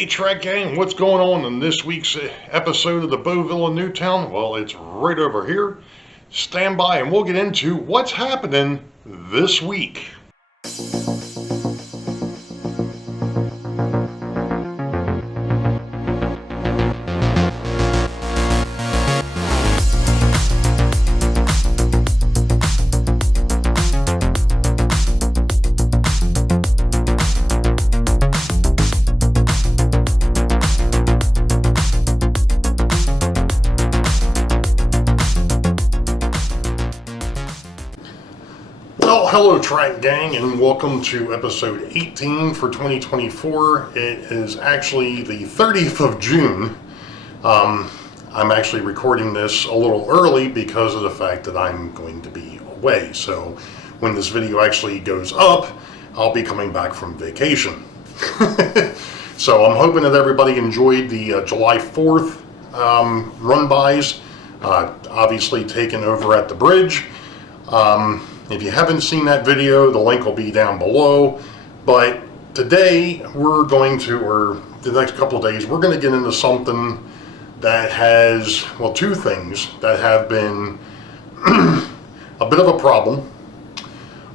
Hey Trek Gang, what's going on in this week's episode of the Boeville in Newtown? Well, it's right over here. Stand by and we'll get into what's happening this week. Well, hello Trek Gang, and welcome to episode 18 for 2024. It is actually the 30th of June. I'm actually recording this a little early because of the fact that I'm going to be away. So when this video actually goes up, I'll be coming back from vacation. So I'm hoping that everybody enjoyed the July 4th run-bys, obviously taken over at the bridge. If you haven't seen that video, the link will be down below. But today we're going to, or the next couple of days, we're going to get into something that has, well, two things that have been a bit of a problem.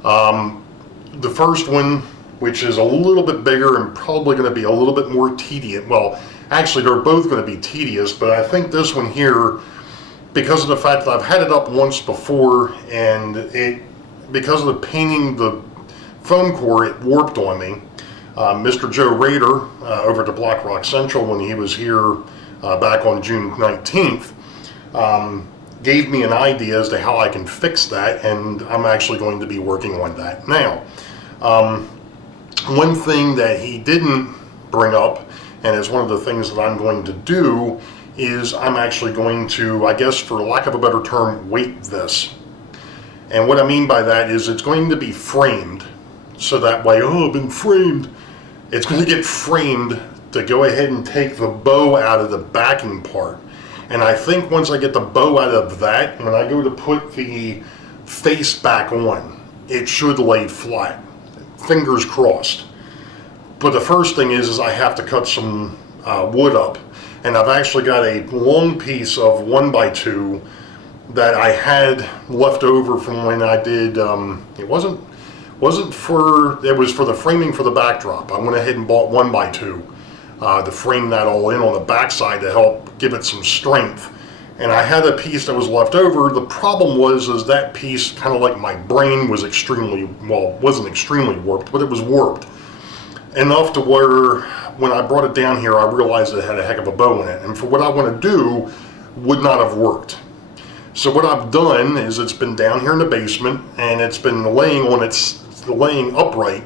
The first one, which is a little bit bigger and probably going to be a little bit more tedious. Well, actually they're both going to be tedious, but I think this one here, because of the fact that I've had it up once before and because of the painting the foam core, it warped on me. Mr. Joe Rader over to Black Rock Central, when he was here back on June 19th, gave me an idea as to how I can fix that, and I'm actually going to be working on that now. One thing that he didn't bring up, and it's one of the things that I'm going to do, is I'm actually going to, I guess for lack of a better term, weight this. And what I mean by that is it's going to be framed, so that way, oh, I've been framed. It's going to get framed to go ahead and take the bow out of the backing part. And I think once I get the bow out of that, when I go to put the face back on, it should lay flat. Fingers crossed. But the first thing is I have to cut some wood up. And I've actually got a long piece of 1x2 that I had left over from when I did, it was for the framing for the backdrop. I went ahead and bought 1x2 to frame that all in on the backside to help give it some strength. And I had a piece that was left over. The problem is that piece, kind of like my brain, was extremely, well, wasn't extremely warped, but it was warped enough to where when I brought it down here, I realized it had a heck of a bow in it. And for what I want to do, would not have worked. So what I've done is it's been down here in the basement, and it's been laying upright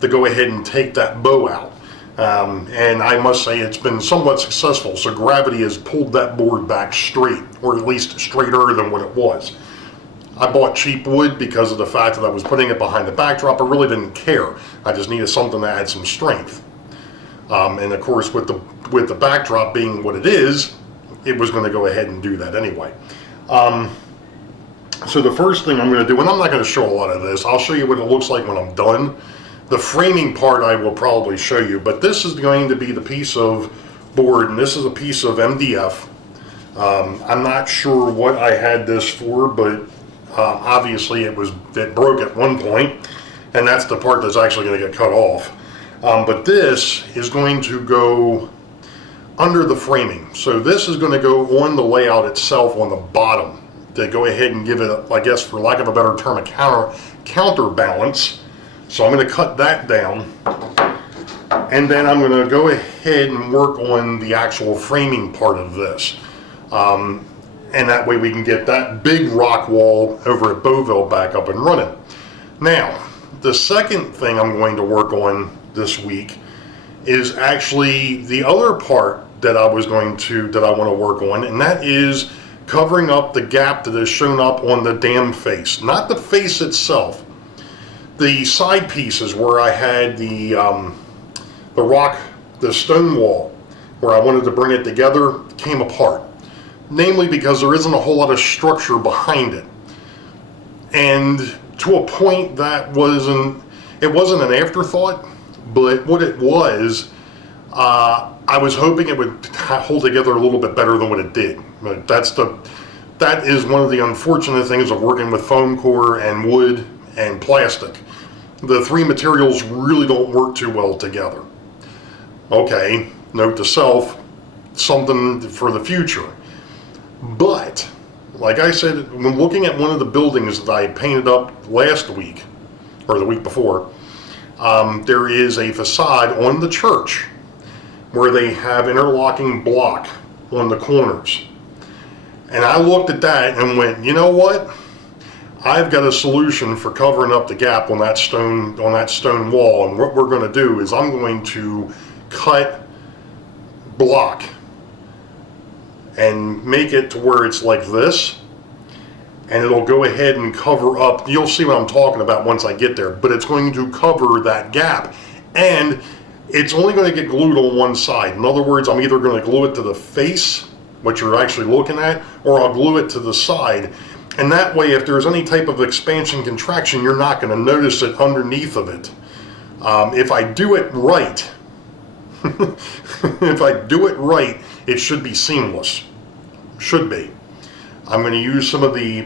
to go ahead and take that bow out. And I must say it's been somewhat successful. So gravity has pulled that board back straight, or at least straighter than what it was. I bought cheap wood because of the fact that I was putting it behind the backdrop. I really didn't care. I just needed something that had some strength. And of course, with the backdrop being what it is, it was going to go ahead and do that anyway. So the first thing I'm going to do, and I'm not going to show a lot of this, I'll show you what it looks like when I'm done. The framing part I will probably show you, but this is going to be the piece of board, and this is a piece of MDF. I'm not sure what I had this for, but obviously it broke at one point, and that's the part that's actually going to get cut off. But this is going to go under the framing. So this is going to go on the layout itself on the bottom to go ahead and give it, I guess for lack of a better term, a counterbalance. So I'm going to cut that down, and then I'm going to go ahead and work on the actual framing part of this. And that way we can get that big rock wall over at Boeville back up and running. Now, the second thing I'm going to work on this week is actually the other part that I want to work on, and that is covering up the gap that is shown up on the dam face. Not the face itself. The side pieces where I had the stone wall, where I wanted to bring it together, came apart. Namely because there isn't a whole lot of structure behind it. And to a point that it wasn't an afterthought, but what it was, I was hoping it would hold together a little bit better than what it did. But that is one of the unfortunate things of working with foam core and wood and plastic. The three materials really don't work too well together. Okay, note to self, something for the future. But, like I said, when looking at one of the buildings that I painted up last week, or the week before, there is a facade on the church where they have interlocking block on the corners. And I looked at that and went, you know what? I've got a solution for covering up the gap on that stone wall. And what we're going to do is I'm going to cut block and make it to where it's like this, and it'll go ahead and cover up. You'll see what I'm talking about once I get there, but it's going to cover that gap, and it's only going to get glued on one side. In other words, I'm either going to glue it to the face, what you're actually looking at, or I'll glue it to the side. And that way, if there's any type of expansion contraction, you're not going to notice it underneath of it. If I do it right, if I do it right, it should be seamless. Should be. I'm going to use some of the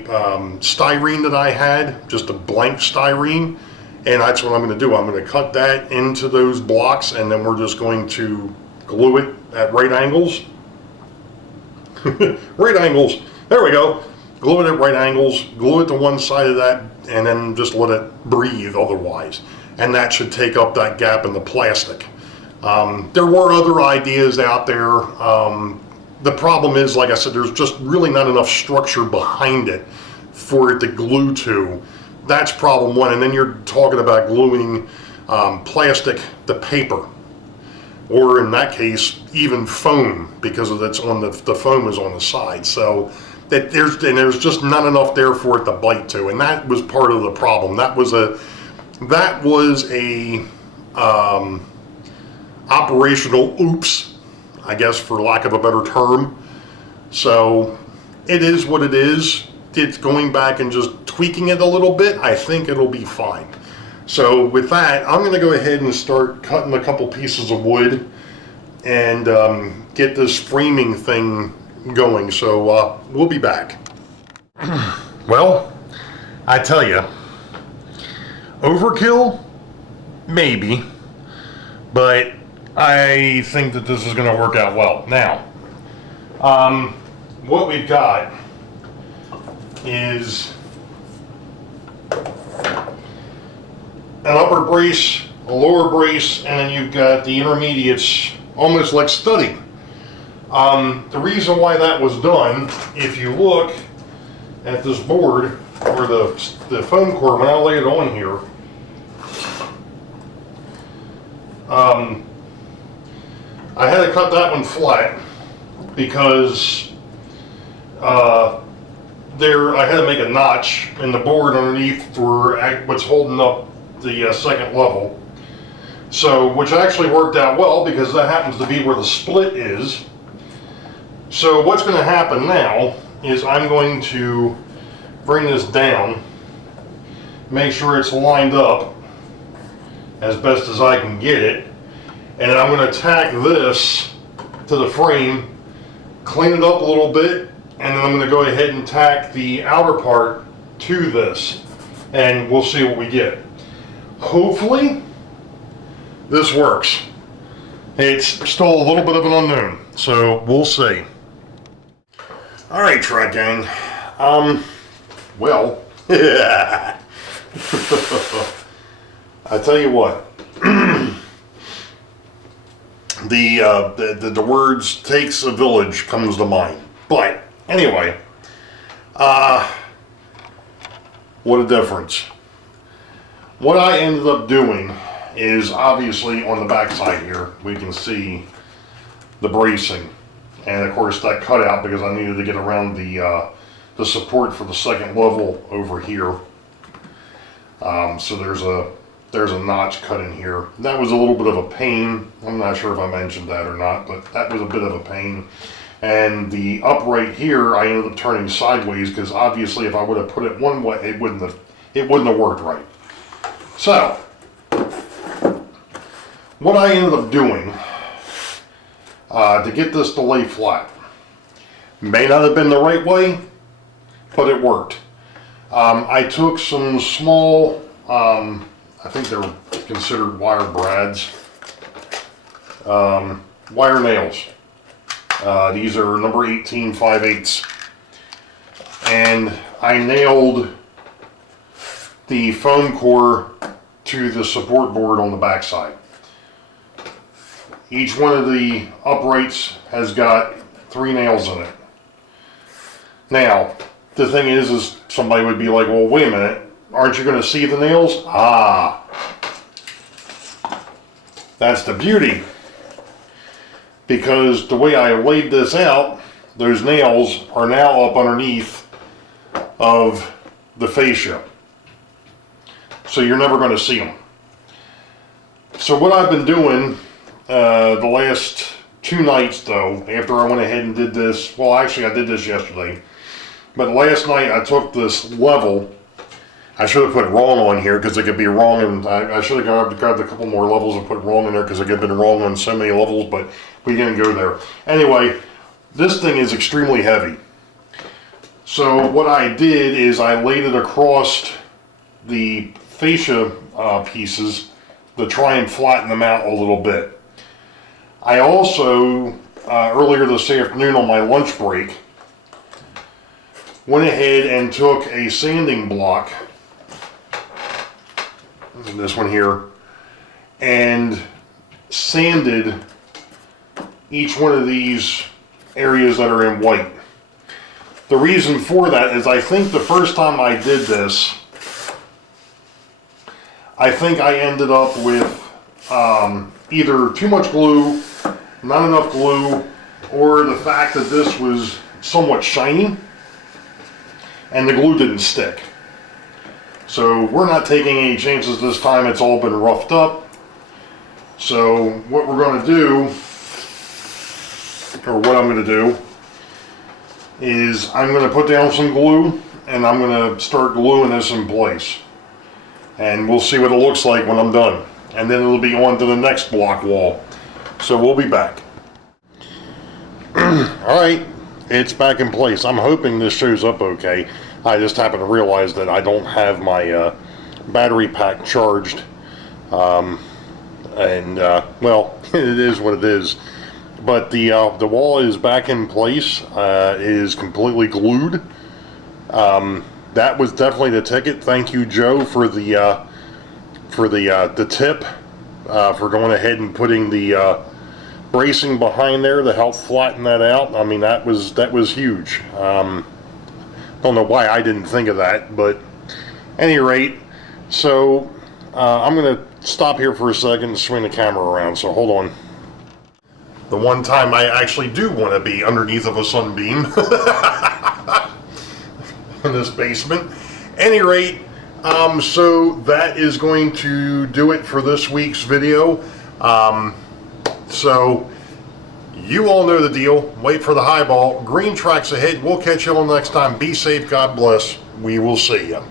styrene that I had, just a blank styrene, and that's what I'm going to do. I'm going to cut that into those blocks, and then we're just going to glue it at right angles. Right angles. There we go. Glue it at right angles, glue it to one side of that, and then just let it breathe otherwise. And that should take up that gap in the plastic. There were other ideas out there. The problem is, like I said, there's just really not enough structure behind it for it to glue to. That's problem one. And then you're talking about gluing plastic to paper, or in that case, even foam, because of that's on the foam is on the side. So that there's just not enough there for it to bite to, and that was part of the problem. That was a operational oops, I guess, for lack of a better term. So it is what it is. It's going back and just tweaking it a little bit. I think it'll be fine. So with that, I'm going to go ahead and start cutting a couple pieces of wood and get this framing thing going. So we'll be back. Well, I tell you, overkill, maybe, but I think that this is going to work out well. Now, what we've got is an upper brace, a lower brace, and then you've got the intermediates, almost like studding. The reason why that was done, if you look at this board, or the foam core, when I lay it on here, I had to cut that one flat because I had to make a notch in the board underneath for what's holding up the second level. So, which actually worked out well because that happens to be where the split is. So what's going to happen now is I'm going to bring this down, make sure it's lined up as best as I can get it, and then I'm going to tack this to the frame, clean it up a little bit, and then I'm going to go ahead and tack the outer part to this, and we'll see what we get. Hopefully this works. It's still a little bit of an unknown, so we'll see. Alright, Track Gang. Well, I tell you what, the words "takes a village" comes to mind. But anyway, what a difference. What I ended up doing is, obviously on the back side here, we can see the bracing. And of course that cut out because I needed to get around the support for the second level over here. So there's a notch cut in here. That was a little bit of a pain. I'm not sure if I mentioned that or not, but that was a bit of a pain. And the upright here, I ended up turning sideways because obviously if I would have put it one way, it wouldn't have worked right. So what I ended up doing to get this to lay flat. May not have been the right way, but it worked. I took some small, I think they're considered wire brads, wire nails. These are number 18 5/8, and I nailed the foam core to the support board on the back side. Each one of the uprights has got 3 nails in it. Now, the thing is somebody would be like, well, wait a minute, aren't you going to see the nails? Ah, that's the beauty. Because the way I laid this out, those nails are now up underneath of the fascia. So you're never going to see them. So what I've been doing the last 2 nights though, after I went ahead and did this, well actually I did this yesterday, but last night I took this level. I should have put wrong on here because it could be wrong, and I should have grabbed a couple more levels and put wrong in there because it could have been wrong on so many levels, but we didn't go there. Anyway, this thing is extremely heavy. So what I did is I laid it across the fascia pieces to try and flatten them out a little bit. I also, earlier this afternoon on my lunch break, went ahead and took a sanding block, this one here, and sanded each one of these areas that are in white. The reason for that is I think the first time I did this, I think I ended up with either too much glue, not enough glue, or the fact that this was somewhat shiny and the glue didn't stick. So we're not taking any chances this time. It's all been roughed up. So what we're going to do, or what I'm going to do, is I'm going to put down some glue and I'm going to start gluing this in place. And we'll see what it looks like when I'm done. And then it'll be on to the next block wall. So we'll be back. Alright, it's back in place. I'm hoping this shows up okay. I just happen to realize that I don't have my battery pack charged. Well, it is what it is. But the wall is back in place. It is completely glued. That was definitely the ticket. Thank you, Joe, for the tip for going ahead and putting the bracing behind there to help flatten that out. I mean, that was huge. Don't know why I didn't think of that, but at any rate, so I'm going to stop here for a second and swing the camera around. So hold on. The one time I actually do want to be underneath of a sunbeam in this basement. Any rate, so that is going to do it for this week's video. So you all know the deal. Wait for the highball. Green tracks ahead. We'll catch you all next time. Be safe. God bless. We will see you.